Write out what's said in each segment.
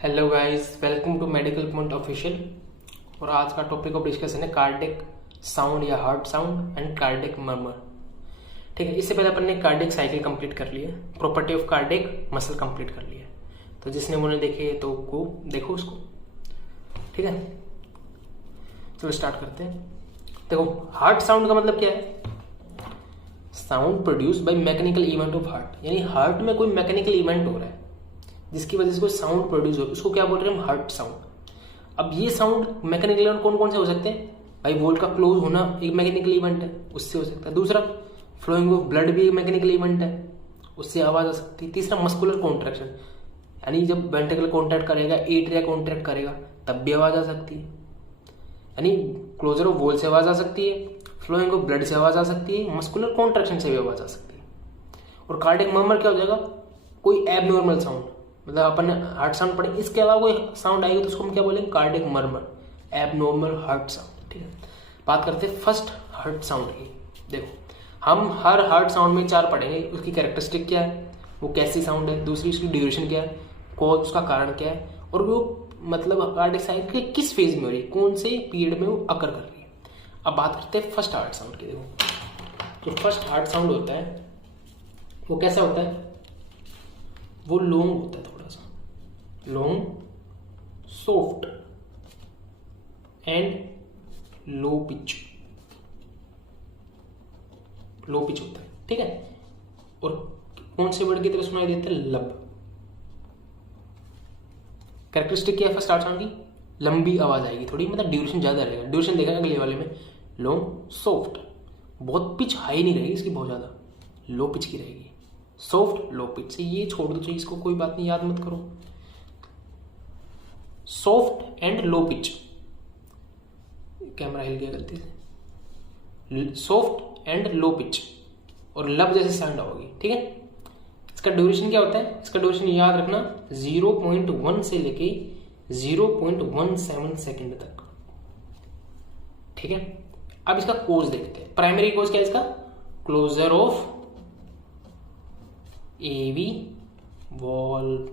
Hello guys, welcome to medical point official. और आज का टॉपिक ऑफ डिस्कशन है कार्डिक साउंड या heart sound and cardiac murmur. ठीक है, इससे पहले अपन ने कार्डिक साइकिल कंप्लीट कर लिया, property of cardiac muscle complete कर लिया। तो जिसने मुझे देखे तो वो देखो उसको। ठीक है, चलो स्टार्ट करते हैं। देखो, हार्ट साउंड का मतलब क्या है? Sound produce by mechanical event of heart, यानी हार्ट में कोई मैकेनिकल इवेंट हो रहा है जिसकी वजह से कोई साउंड प्रोड्यूस हो, उसको क्या बोल रहे हैं हम? Heart sound. अब ये साउंड मैकेनिकल इवेंट कौन कौन से हो सकते हैं भाई? वॉल्व का क्लोज होना एक मैकेनिकल इवेंट है, उससे हो सकता है। दूसरा, फ्लोइंग ऑफ ब्लड भी एक मैकेनिकल इवेंट है, उससे आवाज आ सकती है। तीसरा, मस्कुलर कॉन्ट्रैक्शन, यानी जब वेंट्रिकल कॉन्ट्रैक्ट करेगा, एट्रिया कॉन्ट्रैक्ट करेगा, तब भी आवाज आ सकती है। यानी क्लोजर ऑफ वॉल से आवाज आ सकती है, फ्लोइंग ऑफ ब्लड से आवाज आ सकती है, मस्कुलर कॉन्ट्रैक्शन से भी आवाज आ सकती है। और कार्डियक मर्मर क्या हो जाएगा? कोई एबनॉर्मल साउंड, मतलब अपन हार्ट साउंड पढ़े, इसके अलावा कोई साउंड आएगी तो उसको हम क्या बोलेंगे? Cardiac murmur, abnormal heart sound. ठीक है, बात करते हैं फर्स्ट हार्ट साउंड की। देखो, हम हर हार्ट साउंड में चार पढ़ेंगे। उसकी कैरेक्टरिस्टिक क्या है, वो कैसी साउंड है, दूसरी उसकी ड्यूरेशन क्या है, कॉज उसका कारण क्या है, और वो मतलब कार्डियक साइकिल के किस फेज में हो रही है, कौन से पीरियड में वो अकर कर रही है। अब बात करते हैं फर्स्ट हार्ट साउंड की। देखो, जो फर्स्ट हार्ट साउंड होता है वो कैसा होता है? वो लॉन्ग होता है, थोड़ा सा long, soft and low pitch. Low pitch होता है, ठीक है। और कौन से वर्ड की तरह सुनाई देता है? लब। कैरेक्टरिस्टिक क्या है फर्स्ट हार्ट साउंड की? लंबी आवाज आएगी थोड़ी, मतलब ड्यूरेशन ज्यादा रहेगा। ड्यूरेशन देखा अगले वाले में, लॉन्ग सॉफ्ट, बहुत पिच हाई नहीं रहेगी इसकी, बहुत ज्यादा लो पिच की रहेगी। सॉफ्ट लो पिच से ये छोड़ दो चाहिए इसको, कोई बात नहीं, याद मत करो। Soft and low pitch, camera हिल गया गलती से। सॉफ्ट एंड लो पिच और लब जैसे साउंड होगी, ठीक है। इसका ड्यूरेशन क्या होता है? इसका ड्यूरेशन याद रखना 0.1 से लेके 0.17 सेकेंड तक, ठीक है। अब इसका कोज देखते हैं। प्राइमरी कोज क्या है इसका? क्लोजर ऑफ एवी वॉल्व,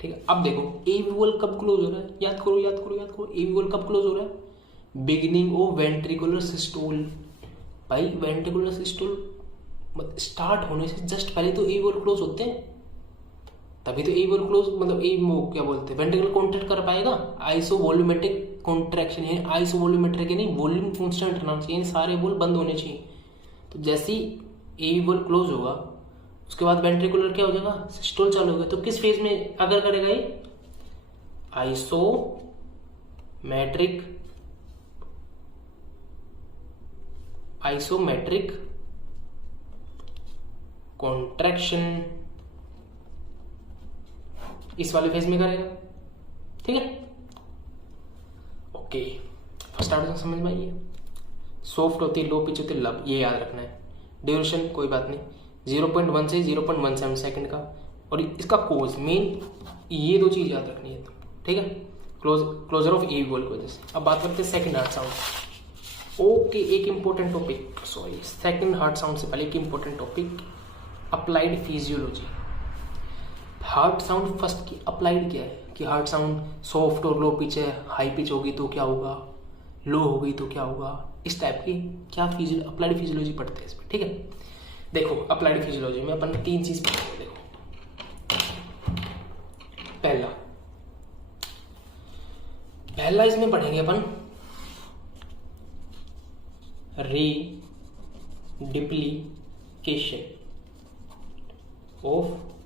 ठीक है। अब देखो, एवी वॉल्व कब क्लोज हो रहा है? याद करो याद करो याद करो, एवी वॉल्व कब क्लोज हो रहा है? Beginning of ventricular systole. भाई वेंट्रिकुलर सिस्टोल स्टार्ट होने से जस्ट पहले तो एवी वॉल्व क्लोज होते हैं, तभी तो एवी वॉल्व क्लोज, मतलब एवी क्या बोलते हैं, वेंट्रिकल कॉन्ट्रैक्ट कर पाएगा। आइसो वॉल्यूमेट्रिक कॉन्ट्रैक्शन है, आइसो वॉल्यूमेट्रिक है नहीं, वॉल्यूम कॉन्स्टेंट रहना चाहिए, सारे वॉल्व बंद होने चाहिए। तो जैसे ही एवी वॉल्व क्लोज होगा उसके बाद वेंट्रिकुलर क्या हो जाएगा? सिस्टोल चालू होगा। तो किस फेज में अगर करेगा ये? आइसोमेट्रिक कॉन्ट्रैक्शन, इस वाले फेज में करेगा, ठीक है। ओके, फर्स्ट आर्ट समझ में आई है। सॉफ्ट होती है, लो पिच होती है, लब, ये याद रखना है। ड्यूरेशन कोई बात नहीं, 0.1 से 0.17 सेकंड का। और इसका कोज मेन, ये दो चीज याद रखनी है, ठीक है। क्लोजर ऑफ एवी वॉल्व की वजह से। अब बात करते हैं सेकंड हार्ट साउंड। ओके, एक important topic, sorry, second heart sound से पहले एक important topic, applied physiology. Heart sound first की अप्लाइड क्या है कि हार्ट साउंड सॉफ्ट और लो पिच है, हाई पिच होगी तो क्या होगा, लो हो गई तो क्या होगा, इस टाइप की क्या अप्लाइड फिजियोलॉजी पढ़ते हैं इसमें, ठीक है। देखो, अप्लाइड फिजियोलॉजी में अपन तीन चीज पढ़ेंगे। देखो, पहला इसमें पढ़ेंगे अपन रेडिप्लिकेशन ऑफ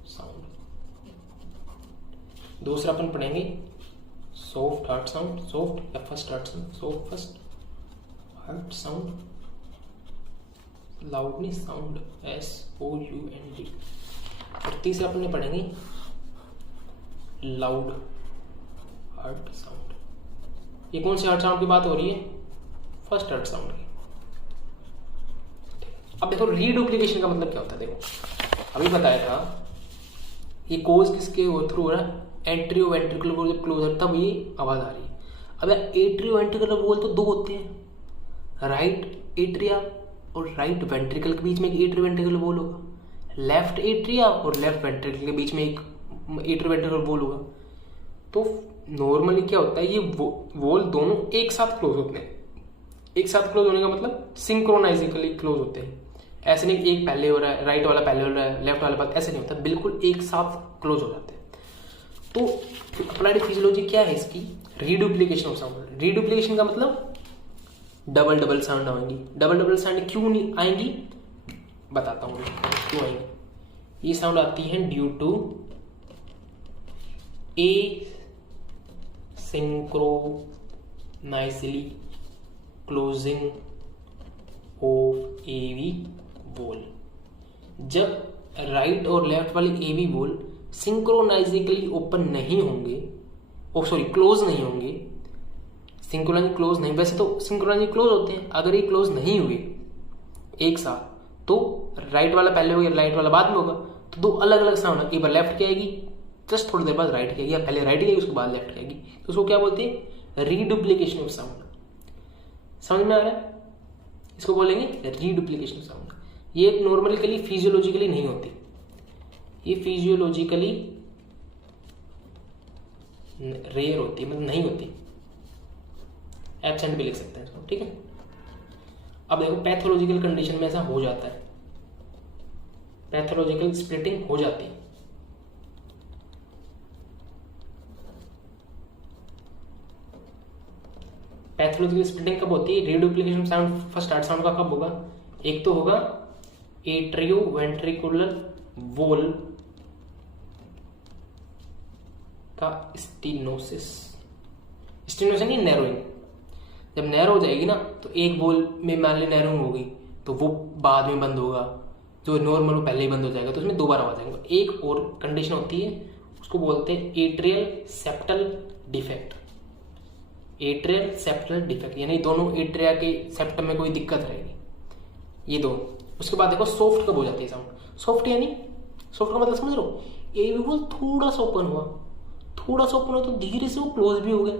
साउंड। दूसरा अपन पढ़ेंगे सॉफ्ट हार्ट साउंड, सॉफ्ट या first heart sound, soft first heart sound, loudness sound, SOUND। और तीसरा अपन पढ़ेंगे लाउड हार्ट साउंड। ये कौन से हार्ट साउंड की बात हो रही है? फर्स्ट हार्ट साउंड की। अब देखो, रीडुप्लीकेशन का मतलब क्या होता है? देखो, अभी बताया था ये कोज किसके थ्रू हो रहा है? एट्रियो वेंट्रिकुलर वॉल्व जब क्लोज है तब ये आवाज आ रही है। अब एट्रियो वेंट्रिकुलर वॉल्व तो दो होते हैं, राइट एट्रिया और राइट वेंट्रिकल के बीच में एक एट्रियो वेंट्रिकुलर वॉल्व होगा, लेफ्ट एट्रिया और लेफ्ट वेंट्रिकल के बीच में एक एट्रियो वेंट्रिकुलर वॉल होगा। तो नॉर्मली क्या होता है, ये वॉल दोनों एक साथ क्लोज होते हैं। एक साथ क्लोज होने का मतलब सिंक्रोनाइजिकली क्लोज होते हैं। ऐसे नहीं एक पहले हो रहा है, राइट वाला पहले हो रहा है, लेफ्ट वाला बाद, ऐसे नहीं होता, बिल्कुल एक साथ क्लोज हो जाते हैं। तो अप्लाइड फिजियोलॉजी क्या है इसकी, रीडुप्लीकेशन ऑफ साउंड। रीडुप्लीकेशन का मतलब डबल डबल साउंड आएंगी। डबल डबल साउंड क्यों नहीं आएंगी बताता हूँ क्यों आएंगी। ये साउंड आती है due to a synchronously closing of AV valve. जब राइट और लेफ्ट वाली एवी वॉल सिंक्रोनाइजिकली ओपन नहीं होंगे, क्लोज नहीं होंगे, सिंक्रोनाइज क्लोज नहीं, वैसे तो सिंक्रोनाइज क्लोज होते हैं, अगर ये क्लोज नहीं हुए एक साथ तो राइट वाला पहले हो गया, राइट वाला बाद में होगा, तो दो अलग अलग साउंड, एक बार लेफ्ट की आएगी, जस्ट थोड़ी देर बाद राइट की आएगी, या पहले राइट की आएगी उसके बाद लेफ्ट की आएगी, तो उसको क्या बोलते हैं, रीडुप्लीकेशन ऑफ साउंड। समझ में आ रहा है, इसको बोलेंगे रीडुप्लीकेशन ऑफ साउंड। ये नॉर्मली फिजियोलॉजिकली नहीं होती, ये फिजियोलॉजिकली रेयर होती है, मतलब नहीं होती, एब्सेंट भी लिख सकते हैं इसको, ठीक है। अब देखो पैथोलॉजिकल कंडीशन में ऐसा हो जाता है, पैथोलॉजिकल स्प्लिटिंग हो जाती है। पैथोलॉजिकल स्प्लिटिंग कब होती है, reduplication sound first start sound का कब होगा, एक तो होगा एट्रियो वेंट्रिकुलर वॉल का स्टीनोसिस। स्टीनोसिस नहीं, नैरोइंग। जब नैरो हो जाएगी ना तो एक वॉल में मान ली नैरोइंग होगी तो वो बाद में बंद होगा, जो नॉर्मल वो पहले ही बंद हो जाएगा, तो उसमें दोबारा आवाज आएगा। एक और कंडीशन होती है, उसको बोलते हैं atrial septal defect. Atrial septal defect यानी दोनों एट्रिया के सेप्टम में कोई दिक्कत रहेगी, ये दो। उसके बाद देखो सॉफ्ट कब हो जाती है साउंड। सॉफ्ट यानी, सॉफ्ट का मतलब समझ लो, एवी वॉल थोड़ा सा ओपन हुआ, थोड़ा सा ओपन हुआ तो धीरे से वो क्लोज भी हो गया।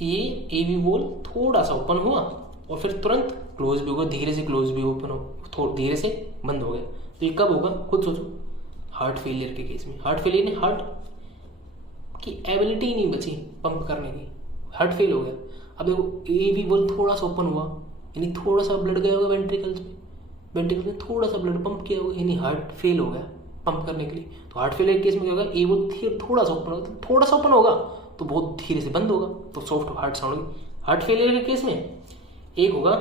ये एवी वॉल थोड़ा सा ओपन हुआ और फिर तुरंत क्लोज भी होगा, धीरे से क्लोज भी ओपन हो, धीरे से बंद हो गया। तो ये कब होगा, खुद सोचो, हार्ट फेलियर के केस में। हार्ट फेलियर ने हार्ट की एबिलिटी नहीं बची पंप करने की, हार्ट फेल हो गया। अब देखो एवी वॉल थोड़ा सा ओपन हुआ यानी थोड़ा सा ब्लड गया होगा वेंट्रिकल्स में, वेंट्रिकल्स में थोड़ा सा ब्लड पंप किया होगा, यानी हार्ट फेल हो गया पंप करने के लिए। तो हार्ट फेलियर के केस में क्या होगा, ए वो थोड़ा सा ओपन होगा, तो थोड़ा सा ओपन होगा तो बहुत धीरे से बंद होगा, तो soft heart sound. Heart failure के केस में एक होगा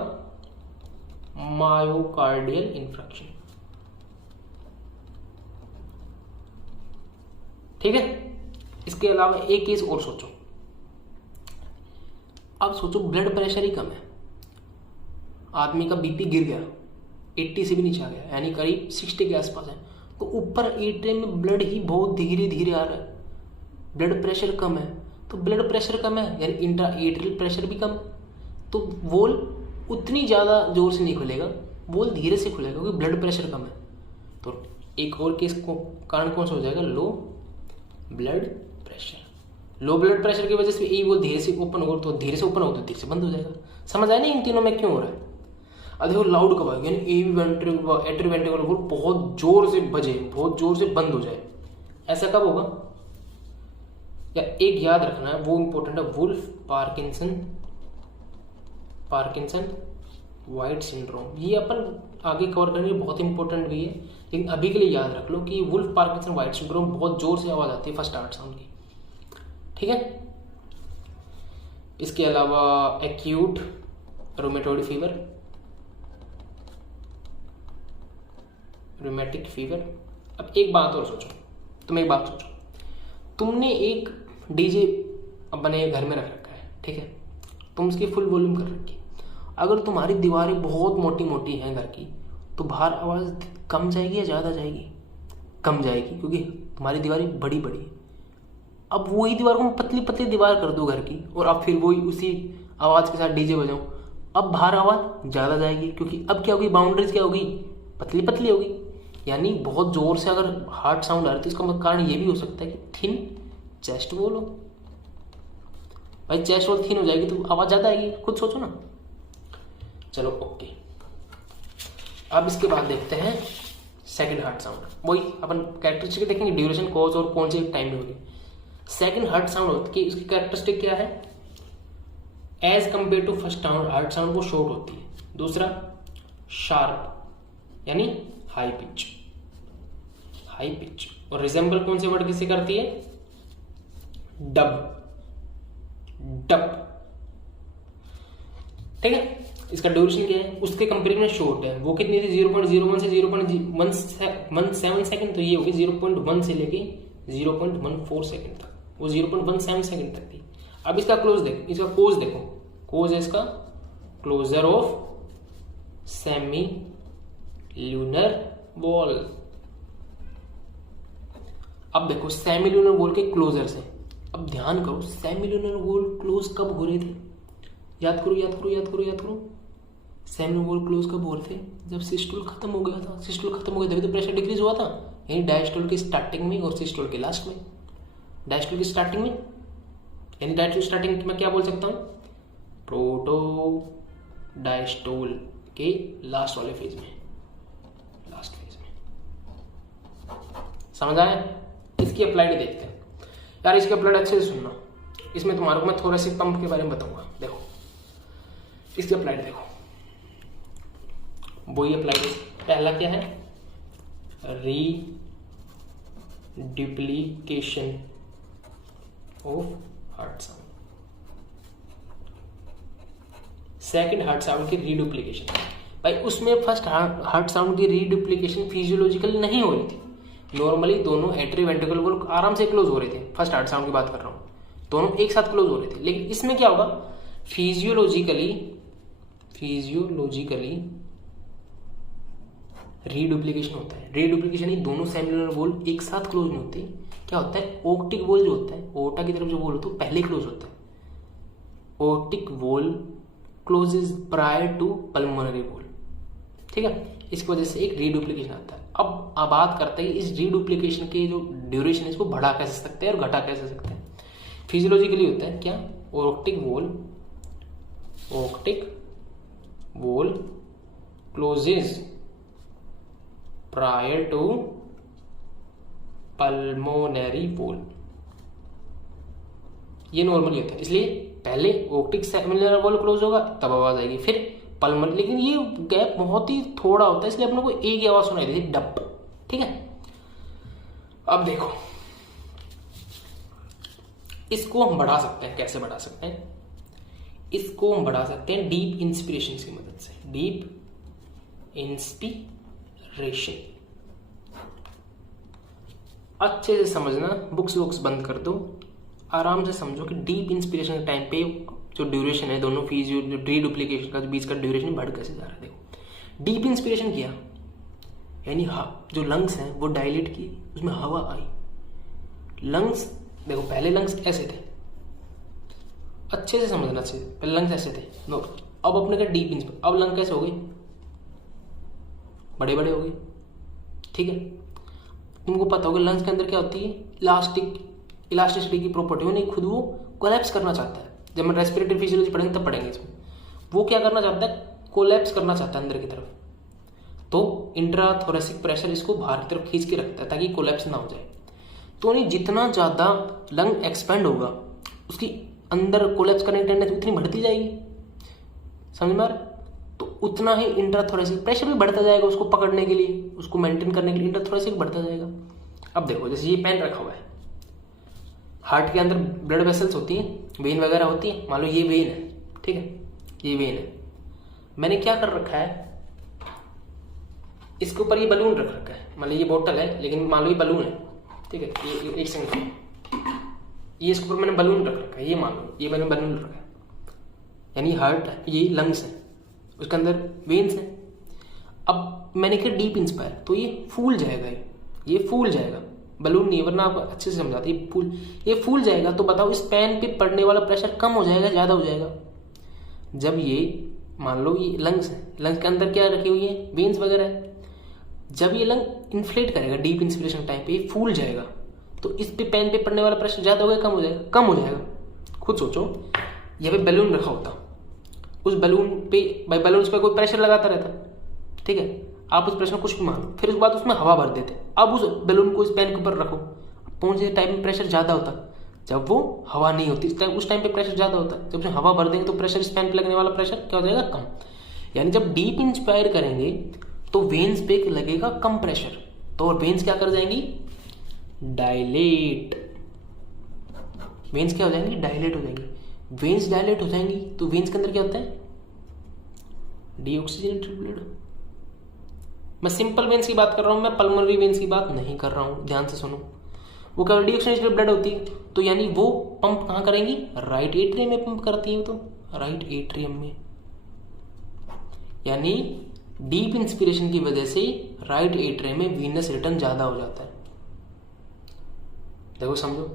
मायोकार्डियल इंफ्रैक्शन, ठीक है। इसके अलावा एक केस और सोचो, अब सोचो ब्लड प्रेशर ही कम है, आदमी का बीपी गिर गया, 80 से भी नीचे आ गया, यानी करीब 60 के आसपास है, तो ऊपर एट्रियम में ब्लड ही बहुत धीरे धीरे आ रहा है, ब्लड प्रेशर कम है। तो ब्लड प्रेशर कम है यानी इंट्रा एट्रियल प्रेशर भी कम, तो वॉल उतनी ज़्यादा जोर से नहीं खुलेगा, वॉल धीरे से खुलेगा क्योंकि ब्लड प्रेशर कम है। तो एक और केस को कारण कौन सा हो जाएगा, low blood pressure. Low blood pressure की वजह से ये वॉल धीरे से ओपन होगा, तो धीरे से ओपन होगा तो धीरे से बंद हो जाएगा। समझ आया नहीं इन तीनों में क्यों हो रहा है। अब देखो लाउड कब आएगा, यानी एवी वेंट्रिकुलर एट्रियो वेंट्रिकुलर वॉल बहुत जोर से बजे, बहुत जोर से बंद हो जाए, ऐसा कब होगा। या एक याद रखना है, वो इंपॉर्टेंट है, वुल्फ पार्किंसन वाइट सिंड्रोम। ये अपन आगे कवर करेंगे, बहुत इंपॉर्टेंट भी है, लेकिन अभी के लिए याद रख लो कि वुल्फ पार्किंसन वाइट सिंड्रोम बहुत जोर से आवाज आती है फर्स्ट स्टार्ट साउंड की, ठीक है। इसके अलावा acute rheumatoid fever, rheumatic fever. अब एक बात और सोचो, तुम एक बात सोचो, तुमने एक डीजे अपने घर में रख रखा है, ठीक है, तुम उसकी फुल वॉल्यूम कर रखी। अगर तुम्हारी दीवारें बहुत मोटी मोटी हैं घर की, तो बाहर आवाज़ कम जाएगी या ज़्यादा जाएगी, कम जाएगी, क्योंकि तुम्हारी दीवारें बड़ी बड़ी है। अब वही दीवार को मैं पतली पतली दीवार कर दूँ घर की, और अब फिर वही उसी आवाज़ के साथ डीजे बजाऊँ, अब बाहर आवाज़ ज़्यादा जाएगी, क्योंकि अब क्या होगी, बाउंड्रीज क्या होगी, पतली पतली होगी। यानी बहुत जोर से अगर हार्ट साउंड आ रहा है तो इसका कारण ये भी हो सकता है कि थिन चेस्ट वॉल हो। भाई चेस्ट वॉल थिन हो जाएगी तो आवाज ज्यादा आएगी, खुद सोचो ना। चलो ओके, अब इसके बाद देखते हैं सेकंड हार्ट साउंड, वही अपन कैरेक्टरिस्टिक देखेंगे, ड्यूरेशन, कॉज और कौन से टाइम में होगी। सेकंड हार्ट साउंड होती है, उसकी कैरेक्टरिस्टिक क्या है, as compare to first heart sound वो शॉर्ट होती है। दूसरा शार्प यानी हाई पिच, हाई पिच। और रिजेंबल कौन से वर्ड किसे करती है, डब, डब, ठीक है। इसका ड्यूरेशन क्या है, उसके कंपेरिजन में शॉर्ट है, वो कितनी थी 0.01 से 0.17 सेकंड, तो ये होगी 0.1 से लेके 0.14 सेकंड तक, वो 0.17 सेकंड तक थी। अब इसका क्लोज देखो, इसका कोज देखो, कोज है इसका closure of semi lunar valve. अब देखो सेमी ल्यूनर वॉल के क्लोजर से, अब ध्यान करो सेमी ल्यूनर वॉल क्लोज कब हो रहे थे, याद करो याद करो याद करो याद करो, सेमी वॉल क्लोज कब हो रहे थे, जब सिस्टोल खत्म हो गया था। सिस्टोल खत्म हो गया तभी तो प्रेशर डिक्रीज हुआ था, यानी डायस्टोल की स्टार्टिंग में और सिस्टोल के लास्ट में। डायस्टोल की स्टार्टिंग में, यानी डायस्टोल स्टार्टिंग में क्या बोल सकता हूँ, प्रोटो डायस्टोल के लास्ट वाले फेज में, लास्ट फेज में। समझ आया। इसकी अप्लाइड देखते हैं यार, इसकी अप्लाइड अच्छे से सुनना, इसमें तुम्हारे को मैं थोरेसिक पंप के बारे में बताऊंगा। देखो इसकी अप्लाइड देखो, वही अप्लाइड। पहला क्या है, reduplication of heart sound. Second heart sound की रीडुप्लीकेशन, भाई उसमें फर्स्ट हार्ट साउंड की रीडुप्लीकेशन फिजियोलॉजिकल नहीं हो रही थी, नॉर्मली दोनों एट्री वेंट्रिकल वॉल आराम से क्लोज हो रहे थे। फर्स्ट हार्ट साउंड की बात कर रहा हूं, दोनों एक साथ क्लोज हो रहे थे। लेकिन इसमें क्या होगा, फिजियोलॉजिकली रीडुप्लीकेशन होता है। रीडुप्लीकेशन ही दोनों सेमिलर वॉल एक साथ क्लोज नहीं होते। क्या होता है, ओक्टिक वॉल जो होता है, ओटा की तरफ जो वॉल होता है पहले क्लोज होता है। Aortic valve closes prior to pulmonary valve, ठीक है। इसकी वजह से एक रीडुप्लीकेशन आता है। अब बात करते हैं इस रीडुप्लीकेशन के जो ड्यूरेशन है, इसको बढ़ा कैसे सकते हैं और घटा कैसे सकते हैं। फिजियोलॉजिकली होता है क्या, aortic valve closes prior to pulmonary valve, ये नॉर्मली होता है। इसलिए पहले ओक्टिक सेमिलर वॉल क्लोज होगा तब आवाज आएगी, फिर पल्मोनरी, लेकिन ये गैप बहुत ही थोड़ा होता है, इसलिए अपने को एक ही आवाज सुनाई देती है, डप, ठीक है। अब देखो इसको हम बढ़ा सकते हैं, कैसे बढ़ा सकते हैं, इसको हम बढ़ा सकते हैं डीप इंस्पिरेशन की मदद से। डीप इंस्पिरेशन अच्छे से समझना, बुक्स बंद कर दो, आराम से समझो कि डीप इंस्पिरेशन के टाइम पे जो ड्यूरेशन है दोनों फिजियो जो रीडुप्लीकेशन का बीच का ड्यूरेशन बढ़ कैसे जा रहा है। देखो डीप इंस्पिरेशन किया यानी जो लंग्स हैं वो डायलेट किए, उसमें हवा आई, लंग्स देखो पहले लंग्स ऐसे थे, अच्छे से समझना चाहिए, पहले लंग्स ऐसे थे नो, अब अपने का डीप इंस्पिरेशन, अब लंग कैसे हो गए, बड़े बड़े हो गए, ठीक है। तुमको पता होगा लंग्स के अंदर क्या होती है, इलास्टिसिटी की प्रॉपर्टी, नहीं खुद वो कोलैप्स करना चाहता है। जब हम रेस्पिरेटरी फिजियोलॉजी पढ़ेंगे तब पढ़ेंगे इसमें, वो क्या करना चाहता है, कोलैप्स करना चाहता है अंदर की तरफ, तो इंट्राथोरेसिक प्रेशर इसको बाहर की तरफ खींच के रखता है ताकि कोलैप्स ना हो जाए। तो नहीं जितना ज्यादा लंग एक्सपेंड होगा उसकी अंदर कोलैप्स करने की टेंडेंसी उतनी बढ़ती जाएगी, समझ में आ रहा है। तो उतना ही इंट्राथोरेसिक प्रेशर भी बढ़ता जाएगा, उसको पकड़ने के लिए, उसको मेंटेन करने के लिए इंट्राथोरेसिक बढ़ता जाएगा। अब देखो जैसे ये पेन रखा हुआ है, हार्ट के अंदर ब्लड वेसल्स होती हैं, वेन वगैरह होती है, मान लो ये वेन है, ठीक है, ये वेन है, मैंने क्या कर रखा है, इसके ऊपर ये बलून रख रखा है, मान लो ये बोतल है लेकिन मान लो ये बलून है, ठीक है, ये एक सेकंड, ये इसके ऊपर मैंने बलून रख रखा है, ये मान लो ये मैंने बलून रखा है, यानी हार्ट, ये लंग्स है, उसके अंदर वेन्स है। अब मैंने किया डीप इंस्पायर, तो ये फूल जाएगा, ये फूल जाएगा, बलून नहीं, वरना आपको अच्छे से समझाते, ये फूल जाएगा। तो बताओ इस पेन पे पड़ने वाला प्रेशर कम हो जाएगा ज्यादा हो जाएगा। जब ये मान लो ये लंग्स है, लंग्स के अंदर क्या रखी हुई है, वेन्स वगैरह है, जब ये लंग इन्फ्लेट करेगा डीप इंस्पिरेशन टाइम पे, ये फूल जाएगा, तो इस पे पेन पे पड़ने वाला प्रेशर ज्यादा होगा कम हो जाएगा, कम हो जाएगा। खुद सोचो यहाँ पे बैलून रखा होता, उस बैलून पे, भाई बैलून पे कोई प्रेशर लगाता रहता, ठीक है, आप उस प्रेशर को कुछ भी मानो, फिर उसके बाद उसमें हवा भर देते। अब उस बैलून को इस पेन के ऊपर रखो, कौन से टाइम में प्रेशर ज़्यादा होता है? जब वो हवा नहीं होती, उस टाइम पे प्रेशर ज़्यादा होता है। जब उसमें हवा भर देंगे तो प्रेशर, इस पेन पे लगने वाला प्रेशर क्या हो जाएगा? कम। यानी जब डीप इंस्पायर करेंगे तो वेन्स पे लगेगा कम प्रेशर, तो और वेन्स क्या कर जाएंगी? डायलेट। वेन्स क्या हो जाएंगी? डायलेट हो जाएंगी। वेन्स डायलेट हो जाएंगी तो वेन्स के अंदर क्या होता है? Deoxygenated blood. मैं सिंपल वेन्स की बात कर रहा हूं, मैं पल्मोनरी वेन्स की बात नहीं कर रहा हूं, ध्यान से सुनो। वो क्या डीऑक्सीजनेटेड ब्लड होती है, तो यानी वो पंप कहां करेंगी? राइट एट्रियम में पंप करती है, तो राइट एट्रियम में। यानी डीप इंस्पिरेशन की वजह से राइट एट्रियम में वीनस रिटर्न ज्यादा हो जाता है। देखो समझो,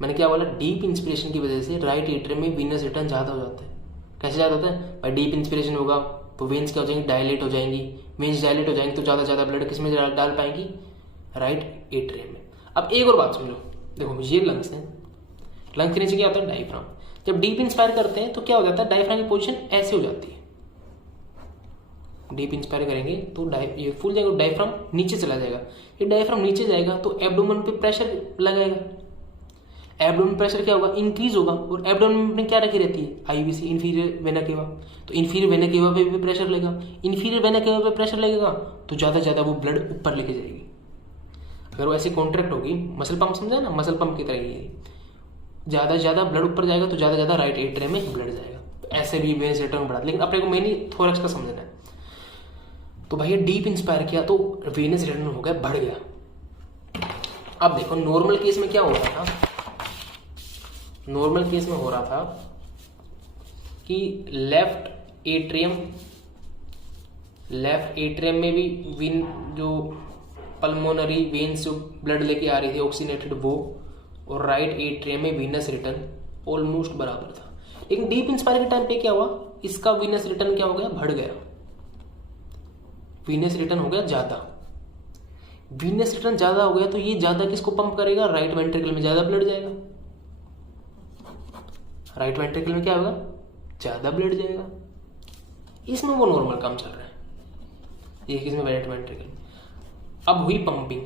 मैंने क्या बोला? डीप इंस्पिरेशन की वजह से राइट एट्रियम में वीनस रिटर्न ज्यादा हो जाता है। कैसे ज्यादा होता है? भाई डीप इंस्पिरेशन होगा तो वेन्स क्या हो जाएंगी? डायलेट हो जाएंगी। वेन्स डायलेट हो जाएंगी तो ज्यादा ब्लड किस में डाल पाएंगी? राइट एट्रियम में। अब एक और बात समझो, देखो ये लंग्स हैं, लंग्स के नीचे क्या होता है? डायफ्राम। जब डीप इंस्पायर करते हैं तो क्या हो जाता है? डायफ्राम की पोजीशन ऐसे हो जाती है। डीप इंस्पायर करेंगे तो ये फुल जाएगा, डायफ्राम नीचे चला जाएगा। ये डायफ्राम नीचे जाएगा तो एब्डोमेन पे प्रेशर लगाएगा। एब्डोमेन प्रेशर क्या होगा? इंक्रीज होगा। और एब्डोमेन में क्या रखी रहती है? IVC, inferior vena cava. तो इंफीरियर वेना केवा पे भी प्रेशर लगेगा। इंफीरियर वेना केवा पे प्रेशर लगेगा तो ज्यादा वो ब्लड ऊपर लेके जाएगी। अगर वो ऐसी कॉन्ट्रैक्ट होगी, मसल पंप समझा ना, मसल पंप की तरह ही, ज्यादा ब्लड ऊपर जाएगा तो ज्यादा राइट एट्रियम में ब्लड जाएगा। तो ऐसे भी वेन्स रिटर्न बढ़ाते, लेकिन अपने को मेनली थोरैक्स का समझना है। तो भाई डीप इंस्पायर किया तो वेनस रिटर्न हो गया, बढ़ गया। अब देखो नॉर्मल केस में क्या हो रहा था? नॉर्मल केस में हो रहा था कि लेफ्ट एट्रियम में भी विन जो पल्मोनरी वेन्स जो ब्लड लेके आ रही थी ऑक्सीनेटेड, वो, और राइट एट्रियम में वीनस रिटर्न ऑलमोस्ट बराबर था। लेकिन डीप इंस्पायर के टाइम पे क्या हुआ? इसका वीनस रिटर्न क्या हो गया? बढ़ गया। वीनस रिटर्न हो गया ज्यादा। वीनस रिटर्न ज्यादा हो गया तो ये ज्यादा किसको पंप करेगा? राइट वेंट्रिकल में ज्यादा ब्लड जाएगा। राइट वेंट्रिकल में क्या होगा? ज्यादा ब्लड जाएगा। इसमें वो नॉर्मल काम चल रहा है, ये किसमें? Right ventricle. अब हुई पंपिंग,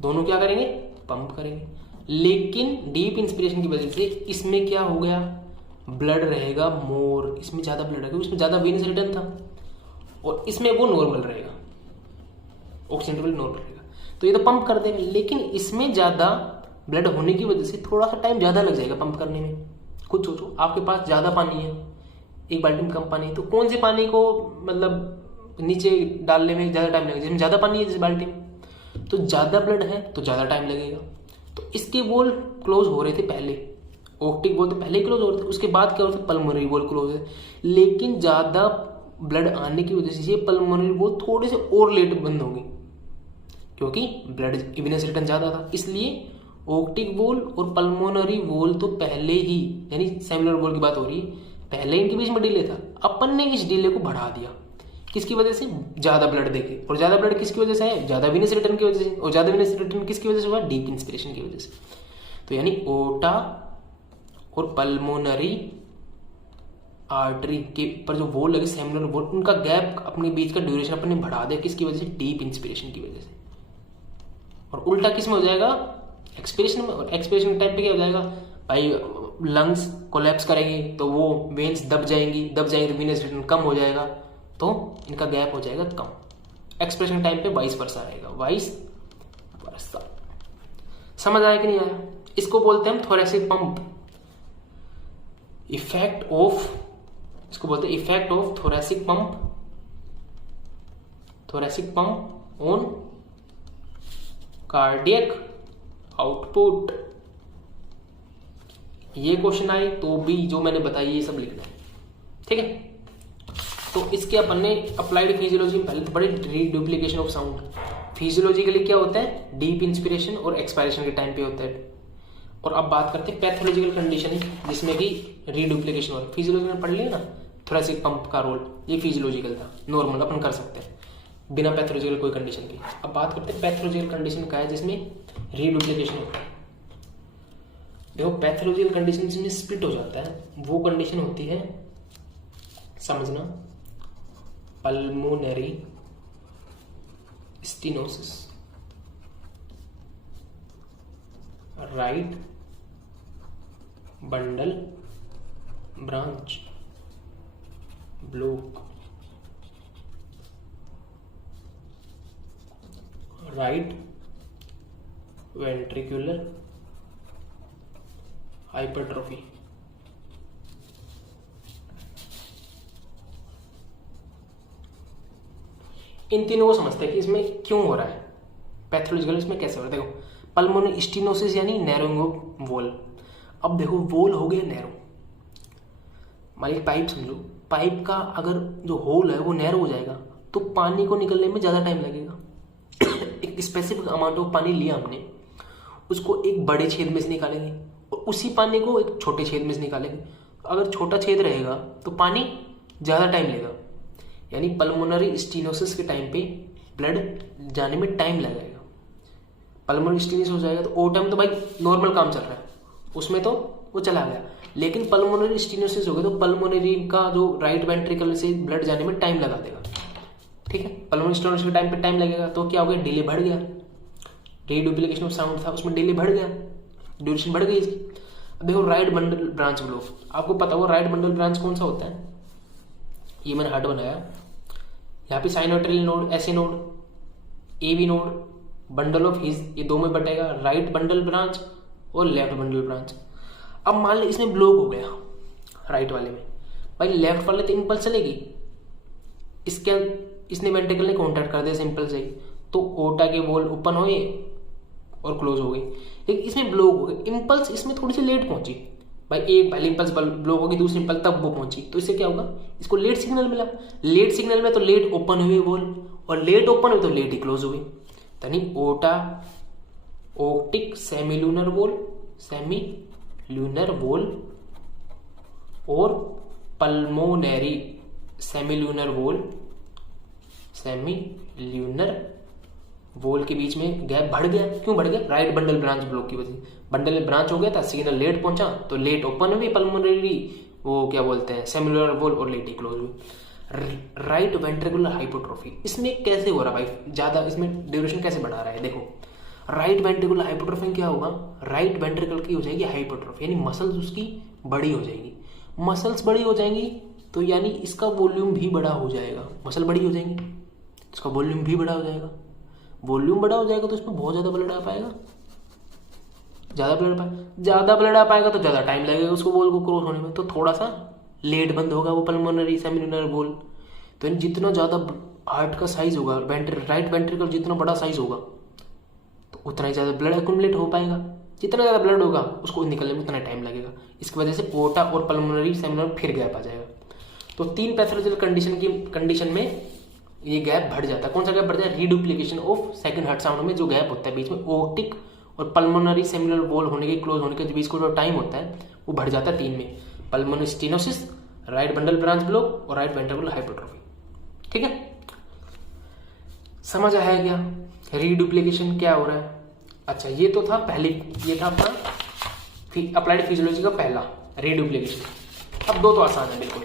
दोनों क्या करेंगे? पंप करेंगे। लेकिन डीप इंस्पिरेशन की वजह से इसमें क्या हो गया? ब्लड रहेगा मोर, इसमें ज्यादा ब्लड रहेगा, इसमें ज्यादा वीनस रिटर्न था, और इसमें वो नॉर्मल रहेगा, ऑक्सीजन नॉर्मल रहेगा। तो ये तो पंप कर देगा, लेकिन इसमें ज्यादा ब्लड होने की वजह से थोड़ा सा टाइम ज्यादा लग जाएगा पंप करने में। खुद सोचो, आपके पास ज्यादा पानी है, एक बाल्टी में कम पानी है, तो कौन से पानी को मतलब नीचे डालने में ज्यादा टाइम लगेगा? जिसमें ज्यादा पानी है जिस बाल्टी में, तो ज्यादा ब्लड है तो ज्यादा टाइम लगेगा। तो इसके वॉल क्लोज हो रहे थे पहले, ऑप्टिक वॉल तो पहले ही क्लोज हो रहे थे, उसके बाद क्या होता है? पल्मोनरी वॉल क्लोज है। लेकिन ज्यादा ब्लड आने की वजह से ये पल्मोनरी वॉल थोड़े से और लेट बंद होगी, क्योंकि ब्लड वीनस रिटर्न ज्यादा था। इसलिए ऑप्टिक वॉल और पल्मोनरी वॉल तो पहले ही, यानी सेलुलर वॉल की बात हो रही है, पहले इनके बीच में डिले था। अपन ने इस डिले को बढ़ा दिया, किसकी वजह से? ज्यादा ब्लड देके। और ज्यादा ब्लड किसकी वजह से है? ज्यादा वीनस रिटर्न की वजह से। और ज्यादा वीनस रिटर्न किसकी वजह से हुआ? डीप इंस्पिरेशन की वजह से। तो यानी ओटा और पल्मोनरी आर्टरी के ऊपर जो वॉल लगे, सेलुलर वॉल, उनका गैप, अपने बीच का ड्यूरेशन अपन ने बढ़ा दिया, किसकी वजह से? डीप इंस्पिरेशन की वजह से। और उल्टा किस में हो जाएगा? एक्सपिरेशन में। और एक्सपिरेशन के टाइम पे क्या हो जाएगा भाई? लंग्स कोलैप्स करेंगे तो वो वेन्स दब जाएंगी तो वीनस रिटर्न कम हो जाएगा, तो इनका गैप हो जाएगा कम। एक्सप्रेशन टाइम पे वाइस वर्सा रहेगा, वाइस वर्सा। समझ आया कि नहीं आया? इसको बोलते हैं हम थोरैसिक पंप। इफेक्ट ऑफ, इसको बोलते हैं effect of thoracic pump on cardiac output. ये क्वेश्चन आए तो भी जो मैंने बताई ये सब लिखना है, ठीक है? तो इसके अपन ने अप्लाइड फिजियोलॉजी में पहले तो बड़ी रीडुप्लीकेशन ऑफ साउंड। फिजियोलॉजी के लिए क्या होता है? डीप इंस्पिरेशन और एक्सपायरेशन के टाइम पे होता है। और अब बात करते हैं पैथोलॉजिकल कंडीशन जिसमें भी रीडुप्लीकेशन हो। फिजियोलॉजी में पढ़ लिया ना थोरैसिक पंप का रोल, ये फिजियोलॉजिकल था, नॉर्मल अपन कर सकते हैं बिना पैथोलॉजिकल कोई कंडीशन के। अब बात करते हैं पैथोलॉजिकल कंडीशन का है जिसमें रीडुप्लीकेशन होता है। देखो पैथोलॉजिकल कंडीशन जिसमें स्प्लिट हो जाता है वो कंडीशन होती है, समझना, pulmonary stenosis, right bundle branch block, right ventricular hypertrophy. इन तीनों को समझते हैं कि इसमें क्यों हो रहा है, पैथोलॉजिकल इसमें कैसे हो रहा है। देखो, पल्मोनरी स्टेनोसिस यानी नैरोइंग ऑफ वॉल। अब देखो, वॉल हो गया नैरो, मान लीजिए पाइप समझो, पाइप का अगर जो होल है वो नैरो हो जाएगा तो पानी को निकलने में ज़्यादा टाइम लगेगा। एक स्पेसिफिक अमाउंट ऑफ पानी लिया हमने, उसको एक बड़े छेद में से निकालेंगे और उसी पानी को एक छोटे छेद में से निकालेंगे। अगर छोटा छेद रहेगा तो पानी ज़्यादा टाइम लेगा, यानी पल्मोनरी स्टेनोसिस के टाइम पे ब्लड जाने में टाइम लगेगा। पल्मोनरी स्टेनोसिस हो जाएगा तो ओ टाइम तो भाई नॉर्मल काम चल रहा है, उसमें तो वो चला गया। लेकिन पल्मोनरी स्टेनोसिस हो गया तो पल्मोनरी का जो राइट वेंट्रिकल से ब्लड जाने में टाइम लगा देगा। ठीक है, पल्मोनरी स्टेनोसिस के टाइम पे टाइम लगेगा तो क्या हो गया, डिले बढ़ गया। रीडुप्लिकेशन ऑफ साउंड था, उसमें डिले बढ़ गया, ड्यूरेशन बढ़ गई इसकी। अब देखो, राइट बंडल ब्रांच ब्लॉक, आपको पता होगा राइट बंडल ब्रांच कौन सा होता है। ये मैंने हार्ट बनाया, यहाँ पे साइनोट्रियल नोड, ऐसे node, A B node, bundle of His, ये दो में बटेगा, राइट बंडल ब्रांच और लेफ्ट बंडल ब्रांच। अब मान लो इसमें ब्लॉक हो गया राइट वाले में, भाई लेफ्ट वाले तो इम्पल्स चलेगी, इसने वेंट्रिकल ने कॉन्टैक्ट कर दिया सिंपल से ही, तो ओटा के वॉल ओपन हुए और क्लोज हो गई। लेकिन इसमें ब्लॉक हो गई, इम्पल्स इसमें थोड़ी सी लेट पहुंची, भाई एक पहले इम्पल्स ब्लॉक होगी, दूसरी इम्पल्स तब वो पहुंची, तो इससे क्या होगा, इसको लेट सिग्नल मिला। लेट सिग्नल में तो लेट ओपन हुई वॉल, और लेट ओपन हुई तो लेट ही क्लोज हुई, यानी ओटा ओटिक सेमील्यूनर वॉल और पल्मोनरी सेमील्यूनर वॉल के बीच में गैप बढ़ गया। क्यों बढ़ गया, राइट बंडल ब्रांच ब्लॉक की वजह से। बंडल ब्रांच हो गया था, सिग्नल लेट पहुंचा तो लेट ओपन हुई पल्मोनरी, वो क्या बोलते हैं, सेमिलुलर वॉल, और लेट ही क्लोज हुई। राइट वेंट्रिकुलर हाइपोट्रोफी, इसमें कैसे हो रहा है भाई, ज्यादा इसमें ड्यूरेशन कैसे बढ़ा रहा है। देखो, राइट वेंट्रिकुलर हाइपोट्रोफी क्या होगा, राइट वेंट्रिकल की हो जाएगी हाइपोट्रोफी, यानी मसल्स उसकी बड़ी हो जाएगी। मसल्स बड़ी हो जाएंगी तो यानी इसका वॉल्यूम भी बड़ा हो जाएगा। मसल बड़ी हो जाएंगी, इसका वॉल्यूम भी बड़ा हो जाएगा। वॉल्यूम बड़ा हो जाएगा तो उसमें बहुत ज्यादा ब्लड आ पाएगा, ज्यादा ब्लड आ पाएगा तो ज्यादा टाइम लगेगा उसको वॉल को क्रॉस होने में, तो थोड़ा सा लेट बंद होगा वो पल्मोनरी सेमिल्यूनर वॉल। तो जितना ज्यादा हार्ट का साइज होगा, राइट वेंट्रिकल जितना बड़ा साइज होगा तो उतना ही ज्यादा ब्लड एक्युमुलेट हो पाएगा। जितना ज्यादा ब्लड होगा उसको निकलने में उतना टाइम लगेगा। इसकी वजह से पोर्टा और पल्मोनरी सेमिल्यूनर फिर गैप आ जाएगा। तो तीन पैथोलॉजिकल कंडीशन में ये गैप बढ़ जाता है। कौन सा गैप बढ़ जाता है, रीडुप्लिकेशन ऑफ सेकंड हार्ट साउंड में जो गैप होता है बीच में ओटिक और पल्मोनरी सेमिल्यूनर वॉल होने के क्लोज होने के बीच को जो टाइम होता है वो बढ़ जाता है तीन में, pulmonary stenosis, right bundle branch block और राइट वेंट्रिकुलर हाइपरट्रोफी। ठीक है, समझ आया क्या रीडुप्लिकेशन क्या हो रहा है। अच्छा, ये तो था पहले, ये था अपना अप्लाइड फिजियोलॉजी का पहला रीडुप्लिकेशन। अब दो तो आसान है बिल्कुल।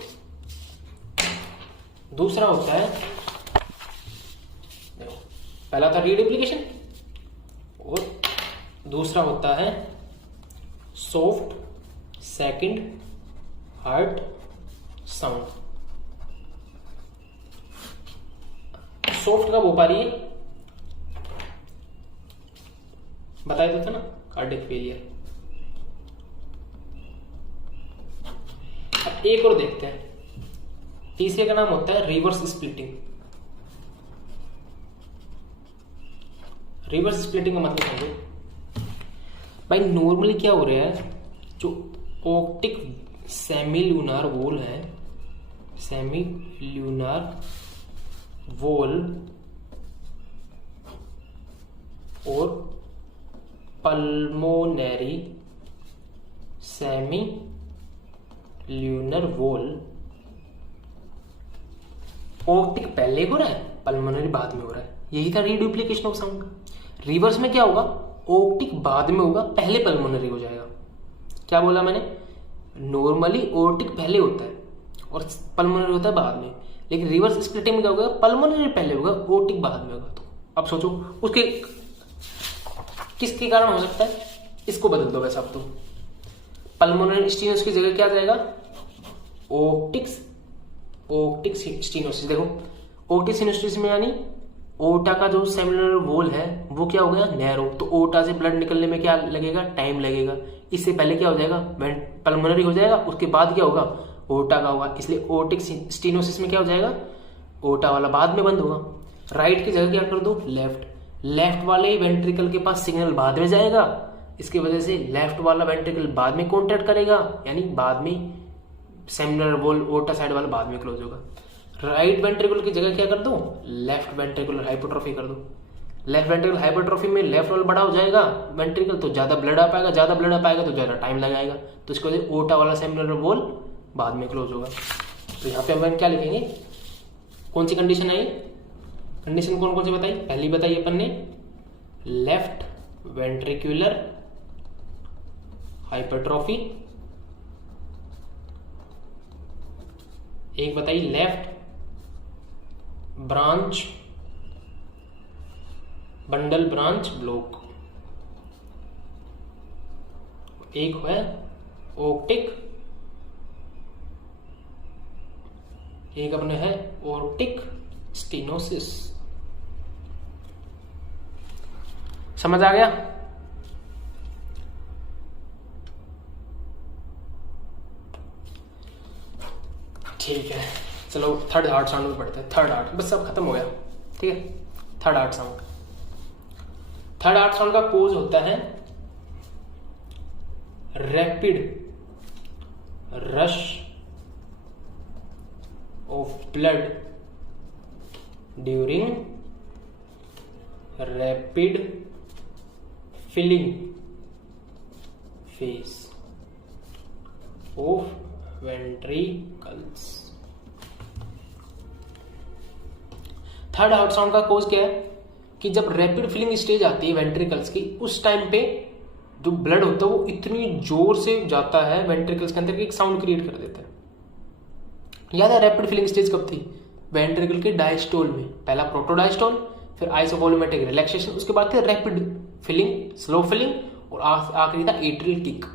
दूसरा होता है, देखो पहला था रीडुप्लिकेशन और दूसरा होता है soft second heart sound. Soft कब हो पा रही है, बताया तो था ना, कार्डियक फेलियर। अब एक और देखते हैं, तीसरे का नाम होता है रिवर्स स्प्लिटिंग। रिवर्स स्प्लिटिंग का मतलब समझो भाई, नॉर्मली क्या हो रहा है, जो ओक्टिक सेमील्यूनर वॉल है, सेमील्यूनर वॉल और पल्मोनरी सेमील्यूनर वॉल, ओक्टिक पहले हो रहा है, पल्मोनरी बाद में हो रहा है। यही था रीडुप्लिकेशन ऑफ साउंड। रिवर्स में क्या होगा, ओक्टिक बाद में होगा, पहले पल्मोनरी हो जाएगा। क्या बोला मैंने, नॉर्मली ओक्टिक पहले होता है और पल्मोनरी होता है बाद में, लेकिन रिवर्स स्प्लिटिंग में क्या होगा, पल्मोनरी पहले होगा, ओटिक बाद में होगा। तो अब सोचो उसके किसके कारण हो सकता है, इसको बदल दो वैसे अब तो, पल्मोनरी स्टीनोसिस की जगह क्या आ जाएगा, ओटिक स्टीनोसिस। देखो ओटिक स्टीनोसिस में यानी ओटा का जो सेमिनल वॉल है वो क्या हो गया, नैरो, तो ओटा से ब्लड निकलने में क्या लगेगा, टाइम लगेगा। इससे पहले क्या हो जाएगा, पल्मोनरी हो जाएगा, उसके बाद क्या होगा, ओटा का होगा, इसलिए ओटिक स्टीनोसिस में क्या हो जाएगा, ओटा वाला बाद में बंद होगा। राइट की जगह क्या कर दो, लेफ्ट वाले वेंट्रिकल के पास सिग्नल बाद में जाएगा, इसकी वजह से लेफ्ट वाला वेंट्रिकल बाद में कॉन्ट्रैक्ट करेगा, यानी बाद में सेमिनल वॉल ओटा साइड वाला बाद में क्लोज होगा। राइट वेंट्रिकल की जगह क्या कर दो, लेफ्ट वेंट्रिकुलर हाइपोट्रोफी कर दो। लेफ्ट वेंट्रिकल हाइपोट्रोफी में लेफ्ट वाला बड़ा हो जाएगा वेंट्रिकल, तो ज्यादा ब्लड आ पाएगा, ज्यादा ब्लड आ पाएगा तो ज्यादा टाइम लगाएगा, तो इसकी वजह से ओटा वाला सेमिनल वॉल बाद में क्लोज होगा। तो यहाँ पे हम क्या लिखेंगे, कौन सी कंडीशन आई, कंडीशन कौन कौन सी बताई, पहली बताई अपन ने लेफ्ट वेंट्रिकुलर हाइपरट्रॉफी, एक बताई left branch bundle branch block, एक है ओटिक, एक अपने है ओटिक स्टीनोसिस। समझ आ गया, ठीक है। चलो थर्ड हार्ट साउंड में पढ़ते हैं, थर्ड हार्ट, बस सब खत्म हो गया, ठीक है। Third heart sound, third heart sound का कोज होता है rapid rush of blood during rapid filling phase of ventricles. Third heart sound का कोज क्या है कि जब रैपिड फिलिंग स्टेज आती है वेंट्रिकल्स की, उस टाइम पे जो ब्लड होता है वो इतनी जोर से जाता है वेंट्रिकल्स के अंदर कि एक साउंड क्रिएट कर देता है। याद है रैपिड फिलिंग स्टेज कब थी, वेंट्रिकल के डायस्टोल में, पहला प्रोटोडायस्टोल, फिर आइसोवॉल्यूमेट्रिक रिलैक्सेशन, उसके बाद थे रैपिड फिलिंग, स्लो फिलिंग, और आखिरी था एट्रियल किक।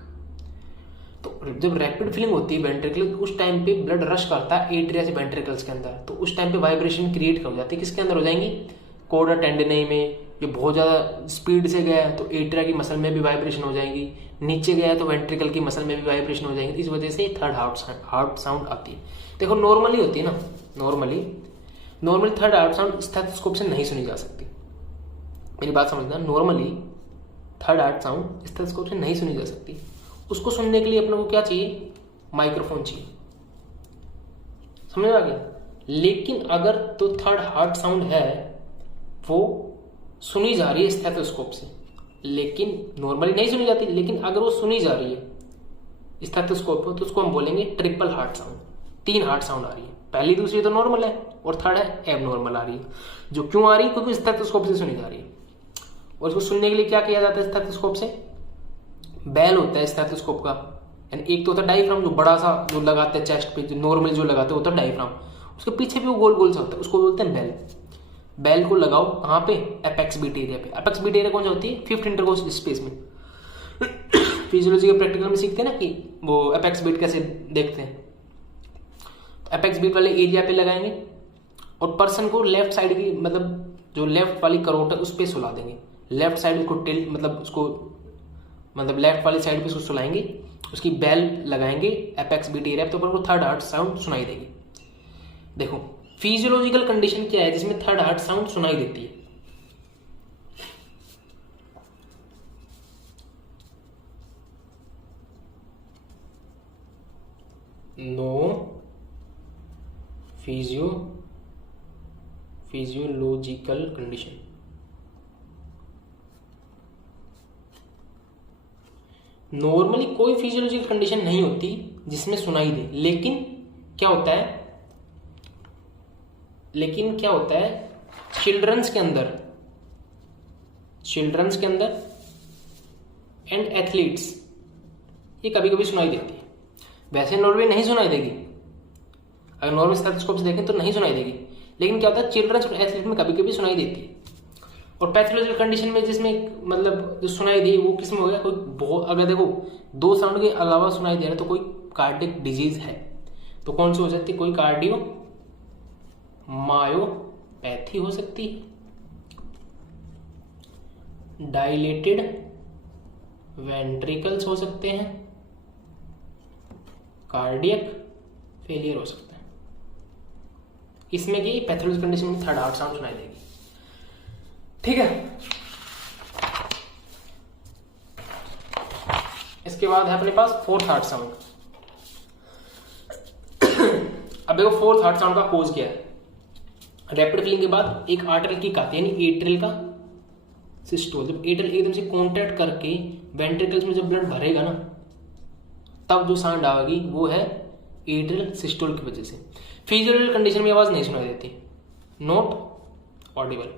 तो जब रैपिड फिलिंग होती है वेंट्रिकल, उस टाइम पे ब्लड रश करता है एट्रिया से वेंट्रिकल्स के अंदर, तो उस टाइम पे वाइब्रेशन क्रिएट हो जाती है, किसके अंदर हो जाएंगी, कोडा टेंडिनेई में। ये बहुत ज्यादा स्पीड से गया है तो एट्रिया की मसल में भी वाइब्रेशन हो जाएंगी, नीचे गया है तो वेंट्रिकल की मसल में भी वाइब्रेशन हो जाएंगी, इस वजह से थर्ड हार्ट साउंड आती है। देखो नॉर्मली होती है ना, normally third heart sound stethoscope से नहीं सुनी जा सकती, मेरी बात समझना, normally third heart sound stethoscope से नहीं सुनी जा सकती। उसको सुनने के लिए अपने को क्या चाहिए, माइक्रोफोन चाहिए, समझ में आ गया। लेकिन अगर तो थर्ड हार्ट साउंड है वो सुनी जा रही है स्टेथोस्कोप से, लेकिन नॉर्मली नहीं सुनी जाती, लेकिन अगर वो सुनी जा रही है स्टेथोस्कोप पर तो उसको हम बोलेंगे triple heart sound, 3 heart sound आ रही है, पहली दूसरी तो नॉर्मल है और थर्ड है एब नॉर्मल आ रही है। जो क्यों आ रही है, क्योंकि स्टेथोस्कोप से सुनी जा रही है। और इसको सुनने के लिए क्या किया जाता है स्टेथोस्कोप से, बेल होता है स्टेथोस्कोप का, यानी एक तो होता है डायफ्राम जो बड़ा सा जो लगाते हैं चेस्ट पे, जो नॉर्मल जो लगाते हैं होता है डायफ्राम, उसके पीछे भी वो गोल गोल सा होता है, उसको बोलते हैं बेल। बेल को लगाओ कहाँ पे, एपेक्स बीट एरिया पे। एपेक्स बीट एरिया कौन सा होती है, 5th इंटरकोस्टल स्पेस में। फिजियोलॉजी के प्रैक्टिकल में सीखते हैं ना कि वो एपेक्स बीट कैसे देखते हैं। एपेक्स बीट वाले एरिया पे लगाएंगे और पर्सन को लेफ्ट साइड की, मतलब जो लेफ्ट वाली करोट है उस पर सुला देंगे, लेफ्ट साइड उसको टिल्ट, मतलब लेफ्ट वाली साइड पे उसको सुलाएंगे, उसकी बेल लगाएंगे एपेक्स बीट एरिया पे, तो उनको थर्ड हार्ट साउंड सुनाई देगी। देखो फिजियोलॉजिकल कंडीशन क्या है जिसमें थर्ड हार्ट साउंड सुनाई देती है, नो फिजियोलॉजिकल कंडीशन। नॉर्मली कोई फिजियोलॉजिकल कंडीशन नहीं होती जिसमें सुनाई दे, लेकिन क्या होता है चिल्ड्रंस के अंदर एंड एथलीट्स ये कभी कभी सुनाई देती है। वैसे नॉर्मली नहीं सुनाई देगी, अगर नॉर्मल स्टेथोस्कोप से देखें तो नहीं सुनाई देगी, लेकिन क्या होता है चिल्ड्रंस एथलीट में कभी कभी सुनाई देती है। और पैथोलॉजिकल कंडीशन में जिसमें मतलब जो सुनाई दी वो किसमें हो गया, कोई बहुत, अगर देखो 2 साउंड के अलावा सुनाई दे रहा है तो कोई कार्डियक डिजीज है। तो कौन सी हो सकती है, कोई कार्डियो मायोपैथी हो सकती है, डायलेटेड वेंट्रिकल्स हो सकते हैं, कार्डियक फेलियर हो सकता है। इसमें की पैथोलॉजिकल कंडीशन में थर्ड हार्ट साउंड सुनाई देगी। ठीक है, इसके बाद है अपने पास फोर्थ हार्ट साउंड। अब देखो फोर्थ हार्ट साउंड का कोज क्या है। रैपिड फिलिंग के बाद एक आर्टरी किक आती है, यानी एट्रियल का सिस्टोल। जब एट्रियल एकदम से कॉन्ट्रैक्ट करके वेंट्रिकल्स में जब ब्लड भरेगा ना, तब जो साउंड आएगी वो है एट्रियल सिस्टोल की वजह से। फिजियोलॉजिकल कंडीशन में आवाज नहीं सुनाई देती, नॉट ऑडिबल।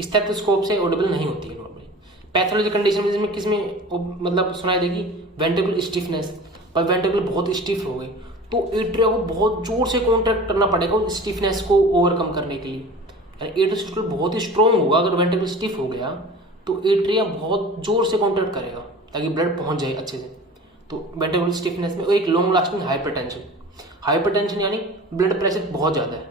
स्टेथोस्कोप से ऑडिबल नहीं होती है नॉर्मली। पैथोलॉजिकल कंडीशन में किसमें मतलब सुनाई देगी, वेंट्रिकल स्टिफनेस। पर वेंट्रिकल बहुत स्टिफ हो गई तो एट्रिया को बहुत जोर से कॉन्ट्रैक्ट करना पड़ेगा उस स्टिफनेस को ओवरकम करने के लिए। एट्रियल सिस्टोल बहुत ही स्ट्रॉन्ग होगा, अगर वेंट्रिकल स्टिफ हो गया तो एट्रिया बहुत जोर से कॉन्ट्रैक्ट करेगा ताकि ब्लड पहुंच जाए अच्छे से। तो वेंट्रिकल स्टिफनेस में एक लॉन्ग लास्टिंग हाइपरटेंशन। हाइपरटेंशन यानी ब्लड प्रेशर बहुत ज्यादा है,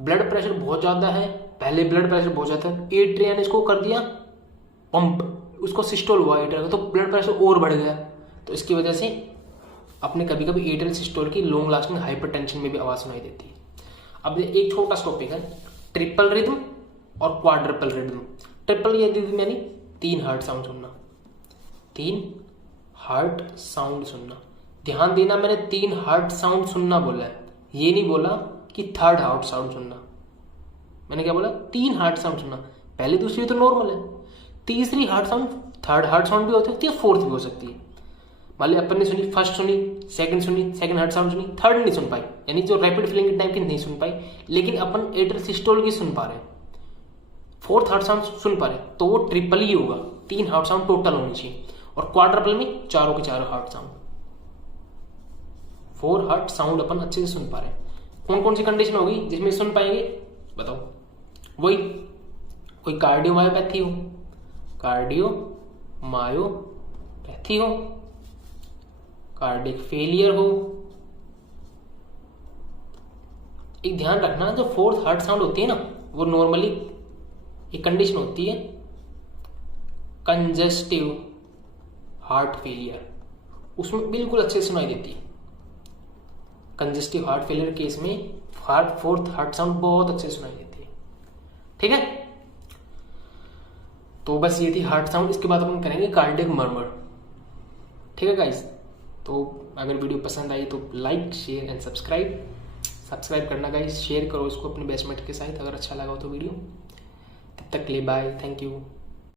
ब्लड प्रेशर बहुत ज्यादा है, पहले ब्लड प्रेशर बहुत ज्यादा है, एट्रिया ने इसको कर दिया पंप, उसको सिस्टोल हुआ एट्रिया का, तो ब्लड प्रेशर और बढ़ गया। तो इसकी वजह से अपने कभी कभी एट्रियल सिस्टोल की लॉन्ग लास्टिंग हाइपरटेंशन में भी आवाज सुनाई देती है। अब एक छोटा टॉपिक है, ट्रिपल रिदम और क्वाड्रपल रिदम। ट्रिपल रिदम यानी 3 हार्ट साउंड सुनना, 3 हार्ट साउंड सुनना। ध्यान देना, मैंने 3 हार्ट साउंड सुनना बोला है, ये नहीं बोला कि थर्ड हार्ट साउंड सुनना। मैंने क्या बोला, 3 हार्ट साउंड सुनना। पहले दूसरी तो नॉर्मल है, तीसरी heart sound third heart sound भी हो सकती है, फोर्थ भी हो सकती है। मान लिया अपन ने सुनी, फर्स्ट सुनी, सेकंड हार्ट साउंड सुनी, थर्ड नहीं सुन पाई, यानी जो रैपिड फिलिंग के टाइम की नहीं सुन पाई, लेकिन अपन एट्रियल सिस्टोल की सुन पा रहे हैं, फोर्थ हार्ट साउंड सुन पा रहे, तो वो ट्रिपल ही होगा। 3 हार्ट साउंड टोटल होनी चाहिए। और क्वाड्रपल में चारों के चारों हार्ट साउंड, 4 हार्ट साउंड अपन अच्छे से सुन पा रहे हैं। कौन कौन सी कंडीशन होगी जिसमें सुन पाएंगे बताओ, वही कोई कार्डियो मायोपैथी हो, कार्डियो मायोपैथी हो, कार्डियक फेलियर हो। एक ध्यान रखना, जो फोर्थ हार्ट साउंड होती है ना, वो नॉर्मली एक कंडीशन होती है कंजेस्टिव हार्ट फेलियर, उसमें बिल्कुल अच्छे से सुनाई देती है। कंजेस्टिव हार्ट फेलियर केस में फोर्थ हार्ट साउंड बहुत अच्छे से सुनाई देती है। ठीक है, तो बस ये थी हार्ट साउंड। इसके बाद अपन करेंगे कार्डियक मर्मर। ठीक है गाइस, तो अगर वीडियो पसंद आई तो लाइक शेयर एंड सब्सक्राइब करना गाइस, शेयर करो इसको अपने बेस्टमेट के साथ अगर अच्छा लगा हो तो वीडियो। तब तक के लिए बाय, थैंक यू।